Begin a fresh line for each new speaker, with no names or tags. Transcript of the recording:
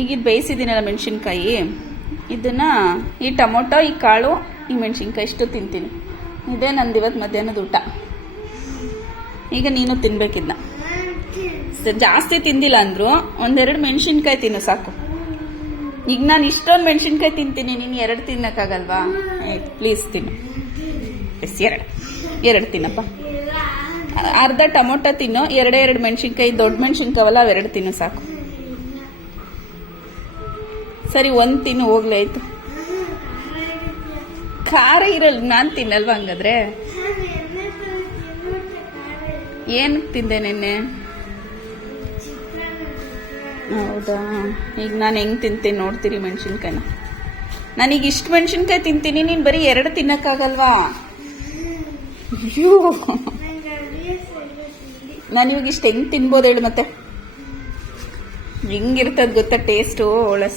ಈಗ ಇದು ಬೇಯಿಸಿದ್ದೀನಲ್ಲ ಮೆಣಸಿನ್ಕಾಯಿ. ಇದನ್ನ ಈ ಟೊಮೊಟೊ, ಈ ಕಾಳು, ಈ ಮೆಣಸಿನ್ಕಾಯಿ ಇಷ್ಟು ತಿಂತೀನಿ. ಇದೇ ನಂದು ಇವತ್ತು ಮಧ್ಯಾಹ್ನದ ಊಟ. ಈಗ ನೀನು ತಿನ್ಬೇಕಿದ್ನ ಜಾಸ್ತಿ ತಿಂದಿಲ್ಲ ಅಂದ್ರು ಒಂದೆರಡು ಮೆಣಸಿನ್ಕಾಯಿ ತಿನ್ನು ಸಾಕು. ಈಗ ನಾನು ಇಷ್ಟೊಂದು ಮೆಣಸಿನ್ಕಾಯಿ ತಿಂತೀನಿ, ನೀನು ಎರಡು ತಿನ್ನಕ್ಕಾಗಲ್ವಾ? ಆಯ್ತು ಪ್ಲೀಸ್ ತಿನ್ನು. ಎಸ್ ಎರಡು. ಎರಡು ತಿನ್ನಪ್ಪ. ಅರ್ಧ ಟೊಮೊಟೊ ತಿನ್ನು, ಎರಡೇ ಎರಡು ಮೆಣಸಿನ್ಕಾಯಿ, ದೊಡ್ಡ ಮೆಣಸಿನ್ಕಾವಲ್ಲ ಅವೆರಡು ತಿನ್ನು ಸಾಕು. ಸರಿ, ಒಂದು ತಿನ್ನು, ಹೋಗ್ಲಿ, ಆಯ್ತು. ಖಾರ ಇರಲ್ಲ, ನಾನು ತಿನ್ನಲ್ವಾ ಹಂಗಾದ್ರೆ? ಏನು ತಿಂದೆ ನಿನ್ನೆ? ಹೌದಾ? ಈಗ ನಾನು ಹೆಂಗೆ ತಿಂತೀನಿ ನೋಡ್ತೀರಿ ಮೆಣಸಿನ್ಕಾಯಿನ. ನಾನೀಗ ಇಷ್ಟು ಮೆಣಸಿನ್ಕಾಯಿ ತಿಂತೀನಿ, ನೀನು ಬರೀ ಎರಡು ತಿನ್ನಕ್ಕಾಗಲ್ವಾ? ನಾನು ಇವಾಗ ಇಷ್ಟು ಹೆಂಗೆ ತಿನ್ಬೋದು ಹೇಳು ಮತ್ತೆ? ಹೆಂಗಿರ್ತದ ಗೊತ್ತಾ? ಟೇಸ್ಟು ಒಳ್ಳೆ